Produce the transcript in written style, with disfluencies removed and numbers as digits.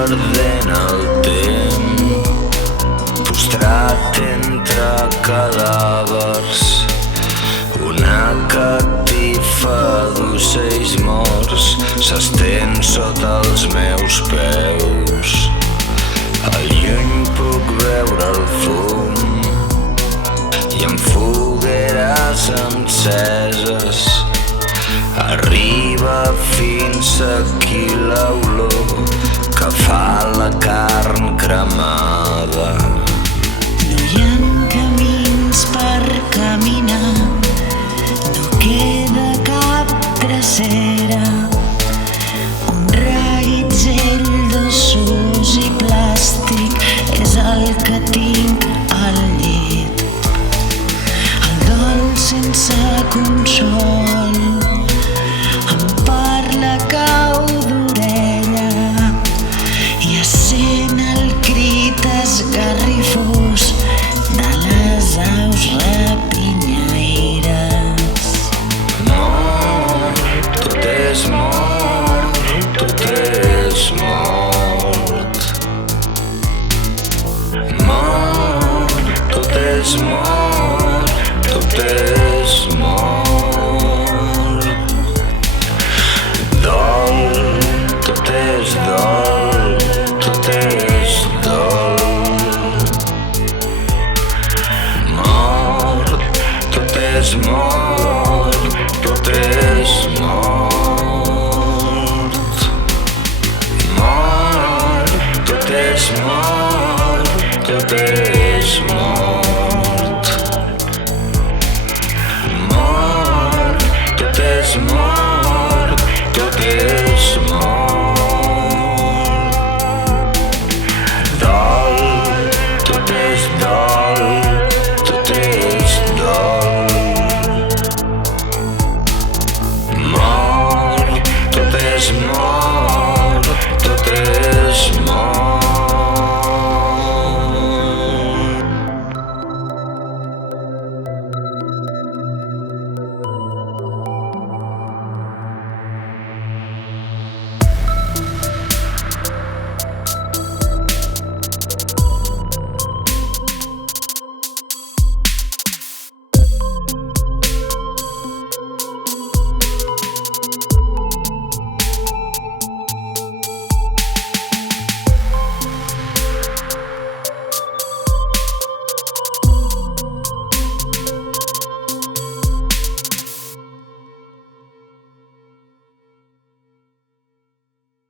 Perdent el temps, postrat entre cadàvers, una catifa d'ocells morts s'estén sota els meus peus. Al lluny puc veure el fum i en fogueres enceses arriba fins aquí l'olor que fa la carn cremada. No hi ha camins per caminar, no queda cap drecera, un reguitzell d'ossos i plàstic és el que tinc al llit. El dol sense consol em parla cau d'orella i essent el crit esgarrifós de les aus rapinyaires. Mort, tot és mort, tot és mort. Mort, tot és mort, tot és mort. Dol, tot és dol, tot és dol. Mort, tot és mort, tot és mort.